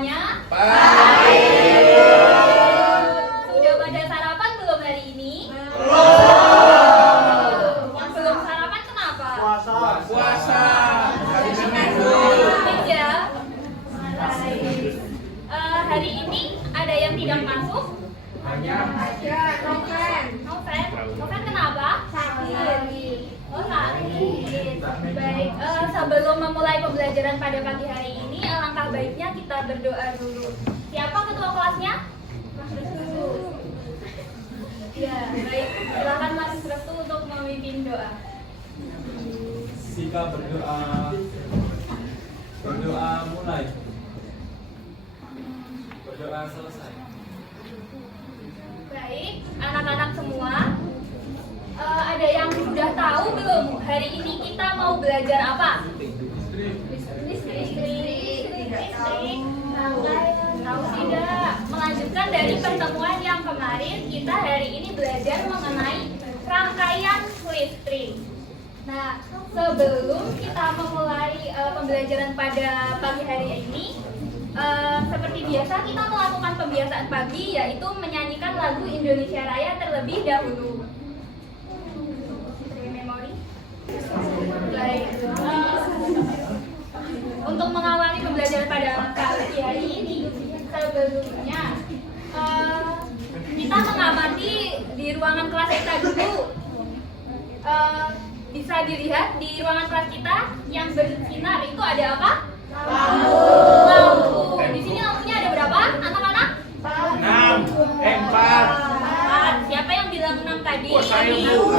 semuanya? Pagi. Sudah pada sarapan belum hari ini? Yang belum sarapan kenapa? Puasa. Hari Senin Bu. Iya. Baik. Hari ini ada yang tidak masuk? Noven kenapa? Sakit. Oh sakit. Baik. Sebelum memulai pembelajaran pada pagi hari ini, alangkah baiknya kita berdoa dulu. Siapa ketua kelasnya? Mas Restu. Ya, baik. Silakan Mas Restu untuk memimpin doa. Sika berdoa mulai, berdoa selesai. Baik, anak-anak semua, ada yang sudah tahu belum hari ini kita mau belajar apa? Listrik. Tahu tidak? Melanjutkan dari pertemuan yang kemarin, kita hari ini belajar mengenai rangkaian listrik. Nah, sebelum kita memulai pembelajaran pada pagi hari ini, seperti biasa kita melakukan pembiasaan pagi, yaitu menyanyikan lagu Indonesia Raya terlebih dahulu. Memori. Baik. Untuk mengawali pembelajaran pada pagi hari ini, sebelumnya kita mengamati di ruangan kelas kita dulu. Bisa dilihat di ruangan kelas kita yang bersinar itu ada apa? Lampu. Di sini lampunya ada berapa, anak-anak? 4. Siapa yang bilang 6 tadi? Saya Bu.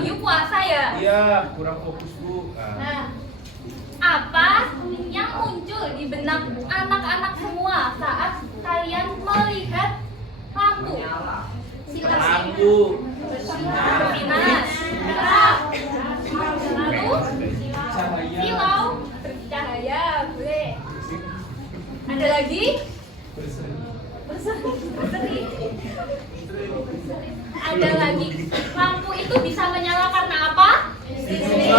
Biu puasa ya? Iya, kurang fokus Bu. Nah, apa yang muncul di benak anak-anak semua saat kalian melihat lampu? Lampu. Bersinar. Terang. Lalu silau bercahaya, boleh. Ada lagi? Berseri. Ada lagi. Lampu itu bisa menyala karena apa? Listrik.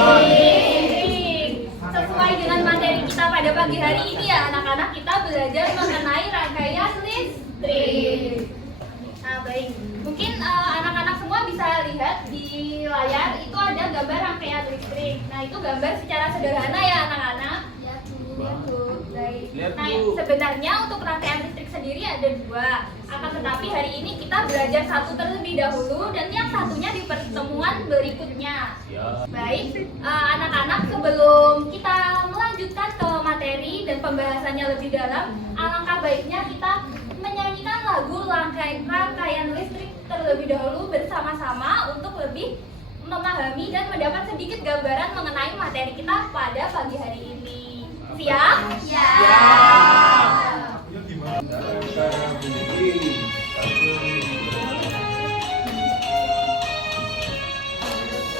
Sesuai dengan materi kita pada pagi hari ini ya anak-anak, kita belajar mengenai rangkaian listrik. Nah baik, mungkin anak-anak semua bisa lihat di layar itu ada gambar rangkaian listrik. Nah itu gambar secara sederhana ya anak-anak. Ya Bu. Baik. Nah sebenarnya untuk rangkaian listrik sendiri ada 2. Akan tetapi hari ini kita belajar satu terlebih dahulu dan yang satunya di pertemuan berikutnya. Baik, anak-anak sebelum kita melanjutkan ke materi dan pembahasannya lebih dalam, alangkah baiknya kita menyanyikan lagu rangkaian listrik terlebih dahulu bersama-sama untuk lebih memahami dan mendapat sedikit gambaran mengenai materi kita pada pagi hari ini. Siap? Ya.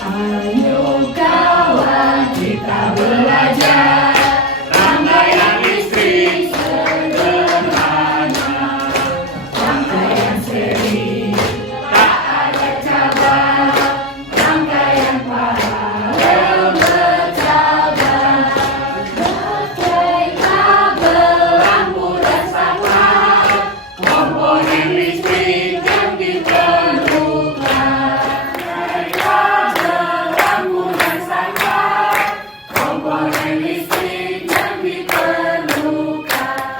Ayo kawan kita belajar rangkaian listrik sederhana, rangkaian seri tak ada cabang, rangkaian paralel bercabang, baterai, kabel, lampu dan saklar, komponen listrik yang diperlukan.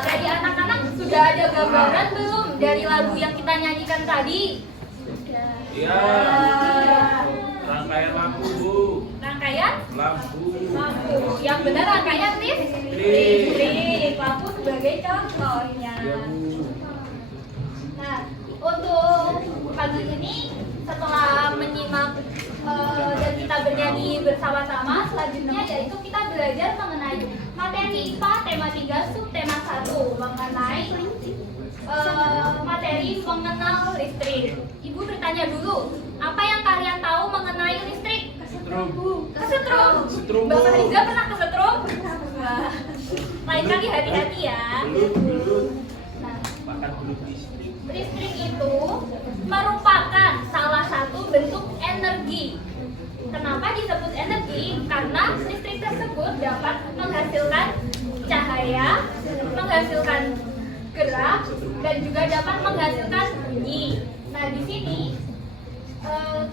Jadi anak-anak sudah ada gambaran belum dari lagu yang kita nyanyikan tadi? Iya. Rangkaian lampu Bu. Rangkaian Lampu. lampu. Yang benar rangkaian listrik. Lampu sebagai contohnya. Iya Bu. Nah, untuk pagi ini setelah menyimak dan kita bernyanyi bersama-sama, selanjutnya yaitu kita belajar mengenai materi IPA tema 3 subtema 1 mengenai materi mengenal listrik. Ibu bertanya dulu, apa yang kalian tahu mengenai listrik? Kesetrum. Kesetrum, Bu. Bapak Riza pernah kesetrum? Wah, lain kali hati-hati ya. Belut. Nah, Makan belut listrik. listrik itu merupakan salah satu bentuk energi. Kenapa disebut energi? Karena listrik tersebut dapat menghasilkan cahaya, menghasilkan di sini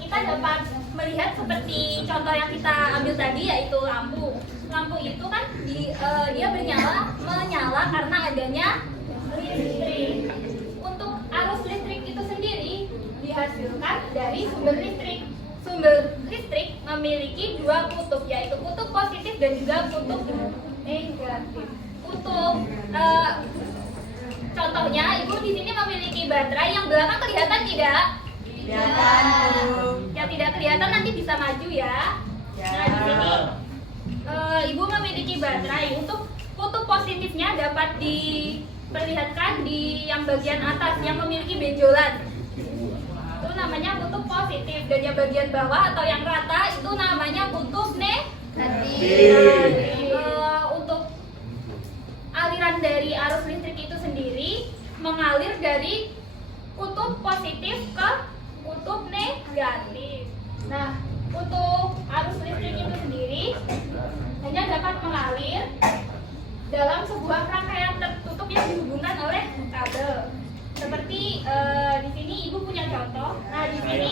kita dapat melihat seperti contoh yang kita ambil tadi, yaitu lampu. Lampu itu kan dia menyala karena adanya listrik. Untuk arus listrik itu sendiri dihasilkan dari sumber listrik. Sumber listrik memiliki dua kutub, yaitu kutub positif dan juga kutub negatif. Kutub contohnya, ibu di sini memiliki baterai yang belakang kelihatan tidak? Yang tidak kelihatan nanti bisa maju ya. Nah di sini ibu memiliki baterai. Untuk kutub positifnya dapat diperlihatkan di yang bagian atas yang memiliki benjolan. Itu namanya kutub positif, dan yang bagian bawah atau yang rata itu namanya kutub negatif. Untuk aliran dari arus listrik itu sendiri mengalir dari kutub positif ke kutub negatif. Nah, untuk arus listrik itu sendiri hanya dapat mengalir dalam sebuah rangkaian tertutup yang dihubungkan oleh kabel. Seperti di sini ibu punya contoh. Nah, di sini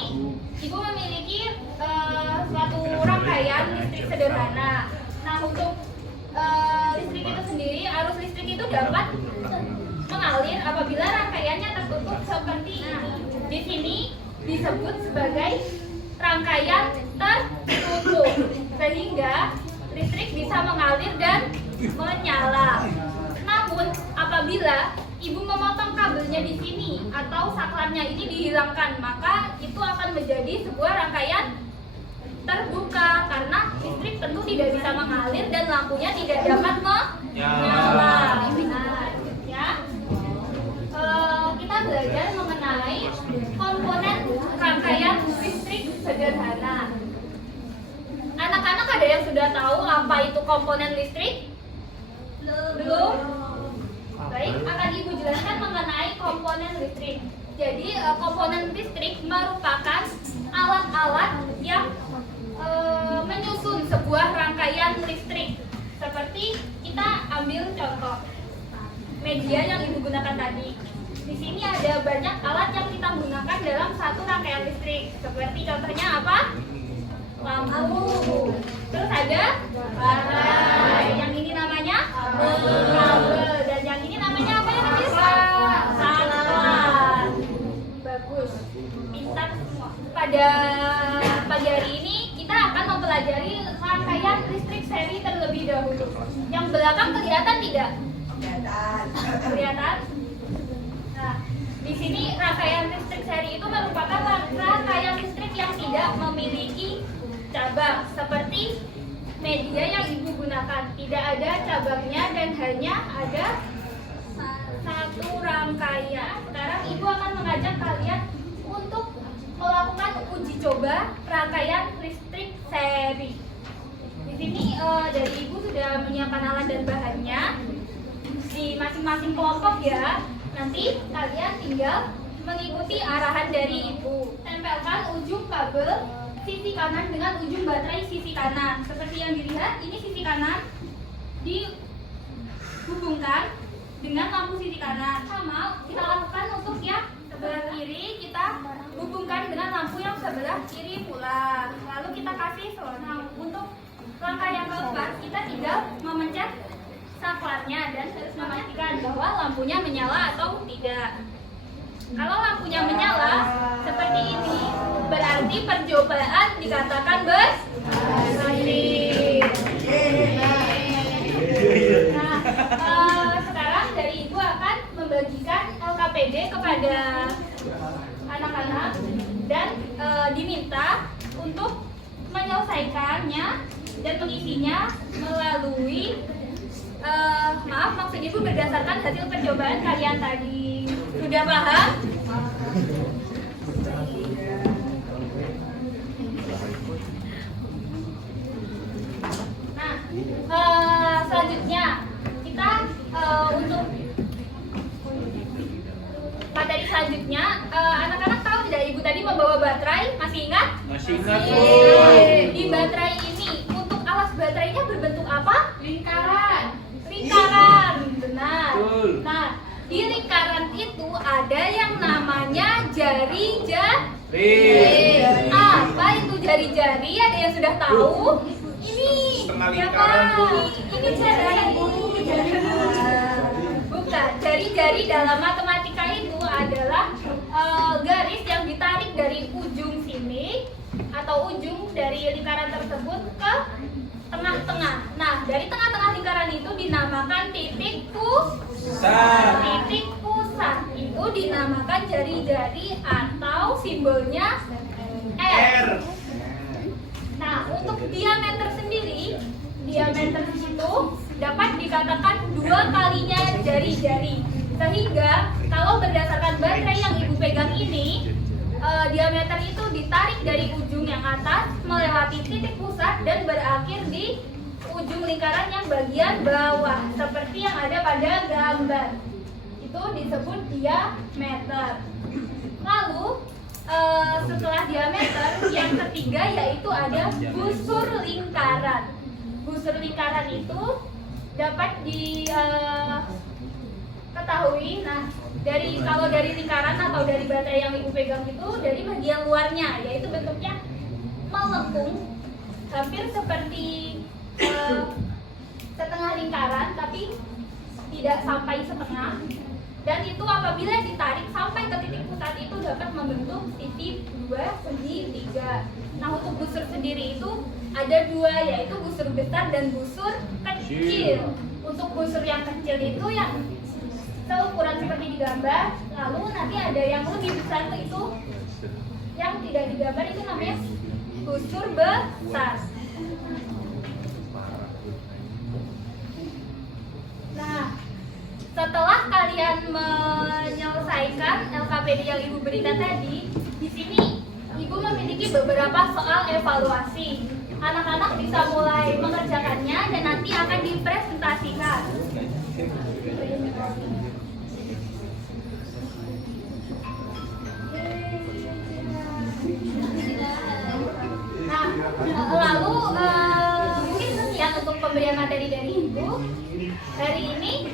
ibu memiliki suatu rangkaian listrik sederhana. Nah, untuk listrik itu sendiri, arus listrik itu dapat mengalir apabila rangkaiannya tertutup seperti ini. Di sini disebut sebagai rangkaian tertutup, sehingga listrik bisa mengalir dan menyala. Namun apabila ibu memotong kabelnya di sini atau saklarnya ini dihilangkan, maka itu akan menjadi sebuah rangkaian terbuka karena listrik tentu tidak bisa mengalir dan lampunya tidak dapat menyala. Nah, ya. Kita belajar mengenai komponen rangkaian listrik sederhana. Anak-anak ada yang sudah tahu apa itu komponen listrik? Belum? Baik, akan ibu jelaskan mengenai komponen listrik. Jadi komponen listrik merupakan alat-alat yang menyusun sebuah rangkaian listrik. Seperti kita ambil contoh media yang ibu gunakan tadi. Di sini ada banyak alat yang kita gunakan dalam satu rangkaian listrik. Seperti contohnya apa? Lampu. Terus ada baterai. Yang ini namanya kabel. Dan yang ini namanya apa ya tadi? Saklar. Bagus. Pintar semua. Pada pagi hari ini kita akan mempelajari rangkaian listrik seri terlebih dahulu. Yang belakang kelihatan tidak? Kelihatan? Nah, di sini rangkaian listrik seri itu merupakan rangkaian listrik yang tidak memiliki cabang, seperti media yang ibu gunakan. Tidak ada cabangnya dan hanya ada satu rangkaian. Sekarang ibu akan mengajak kalian untuk melakukan uji coba rangkaian listrik seri. Di sini dari ibu sudah menyiapkan alat dan bahannya di masing-masing kelompok ya. Nanti kalian tinggal mengikuti arahan dari ibu. Tempelkan ujung kabel sisi kanan dengan ujung baterai sisi kanan. Seperti yang dilihat, ini sisi kanan dihubungkan dengan lampu sisi kanan. Sama kita lakukan untuk yang sebelah kiri, kita hubungkan dengan lampu yang sebelah kiri pula. Lalu kita kasih selonang. Untuk langkah yang keempat, kita tinggal memencet saklarnya dan harus memastikan bahwa lampunya menyala atau tidak. Kalau lampunya menyala seperti ini, berarti percobaan dikatakan berhasil. Nah, sekarang dari ibu akan membagikan LKPD kepada anak-anak dan diminta untuk menyelesaikannya dan mengisinya melalui maksud ibu berdasarkan hasil percobaan kalian tadi. Sudah paham? Nah, selanjutnya kita untuk materi selanjutnya, anak-anak tahu tidak ibu tadi membawa baterai? Masih ingat? Masih ingat, Bu. Di baterai ini, untuk alas baterainya berbentuk apa? Lingkaran. Lingkaran, benar. Betul. Nah, di lingkaran itu ada yang namanya jari-jari. Ring. Apa itu jari-jari? Ada yang sudah tahu? Ini Setengah siapa? lingkaran, Bu. Ini jari. Bukan. Jari-jari dalam matematika itu adalah garis yang ditarik dari ujung sini atau ujung dari lingkaran tersebut ke tengah-tengah. Nah, dari tengah-tengah lingkaran itu dinamakan titik pusat. Titik pusat itu dinamakan jari-jari atau simbolnya R. Nah, untuk diameter sendiri, diameter itu dapat dikatakan 2 kalinya jari-jari. Sehingga kalau berdasarkan baterai yang ibu pegang ini, diameter itu ditarik dari ujung yang atas melewati titik pusat dan berakhir di ujung lingkaran yang bagian bawah seperti yang ada pada gambar. Itu disebut diameter. Lalu setelah diameter yang ketiga yaitu ada busur lingkaran. Busur lingkaran itu dapat diketahui. Nah, kalau dari lingkaran atau dari baterai yang ibu pegang itu dari bagian luarnya, yaitu bentuknya melengkung, hampir seperti setengah lingkaran, tapi tidak sampai setengah. Dan itu apabila ditarik sampai ke titik pusat itu dapat membentuk titik 2 segi 3. Nah, untuk busur sendiri itu ada 2, yaitu busur besar dan busur kecil. Untuk busur yang kecil itu yang seukuran seperti digambar, lalu nanti ada yang lebih besar itu yang tidak digambar, itu namanya busur besar. Nah, setelah kalian menyelesaikan LKPD yang ibu berikan tadi, di sini ibu memiliki beberapa soal evaluasi. Anak-anak bisa mulai mengerjakannya dan nanti akan dipresentasikan. Nah, lalu mungkin sekian untuk pemberian materi dari ibu. Hari ini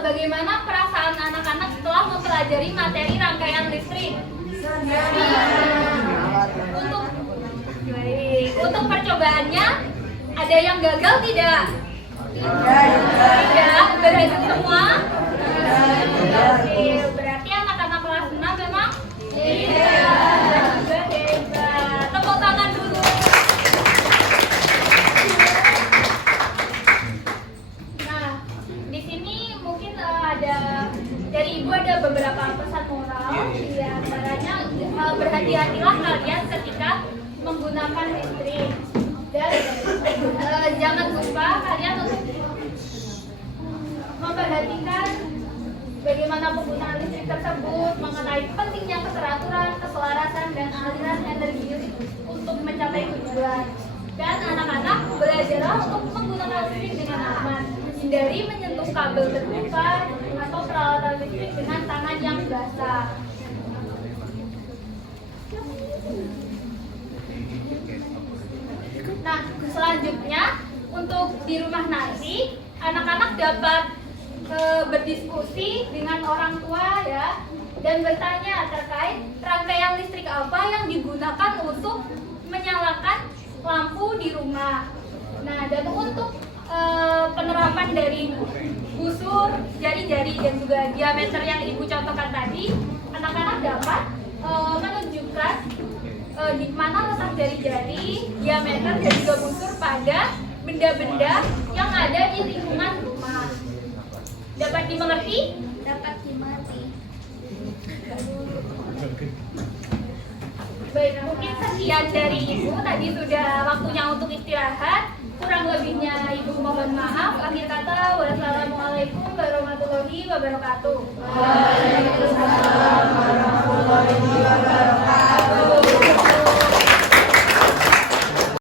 bagaimana perasaan anak-anak setelah mempelajari materi rangkaian listrik? Untuk percobaannya ada yang gagal tidak? Tidak, berhasil semua? Oke, berarti anak-anak kelas 6 memang? Tidak. Juga hebat. Tepuk tangan dulu. Nah, di sini mungkin ada dari ibu ada beberapa pesan moral. Di antaranya berhati-hatilah kalian ketika menggunakan listrik. Dan jangan lupa kalian untuk memperhatikan bagaimana penggunaan listrik tersebut, mengenai pentingnya keteraturan, keselarasan, dan aliran energi listrik untuk mencapai tujuan. Dan anak-anak belajarlah untuk menggunakan listrik dengan aman. Hindari menyentuh kabel terbuka atau peralatan listrik dengan tangan yang basah. Nah, selanjutnya untuk di rumah nanti anak-anak dapat berdiskusi dengan orang tua ya, dan bertanya terkait rangkaian listrik apa yang digunakan untuk menyalakan lampu di rumah. Nah, dan untuk penerapan dari busur, jari-jari, dan juga diameter yang ibu contohkan tadi, anak-anak dapat menunjukkan di mana letak jari-jari, diameter, dan juga busur pada benda-benda yang ada di lingkungan rumah. Dapat dimengerti? Dapat dimengerti. Baik, mungkin sekian dari ibu. Tadi sudah waktunya untuk istirahat. Kurang lebihnya ibu mohon maaf. Akhir kata, wassalamualaikum warahmatullahi wabarakatuh. Waalaikumsalam warahmatullahi wabarakatuh.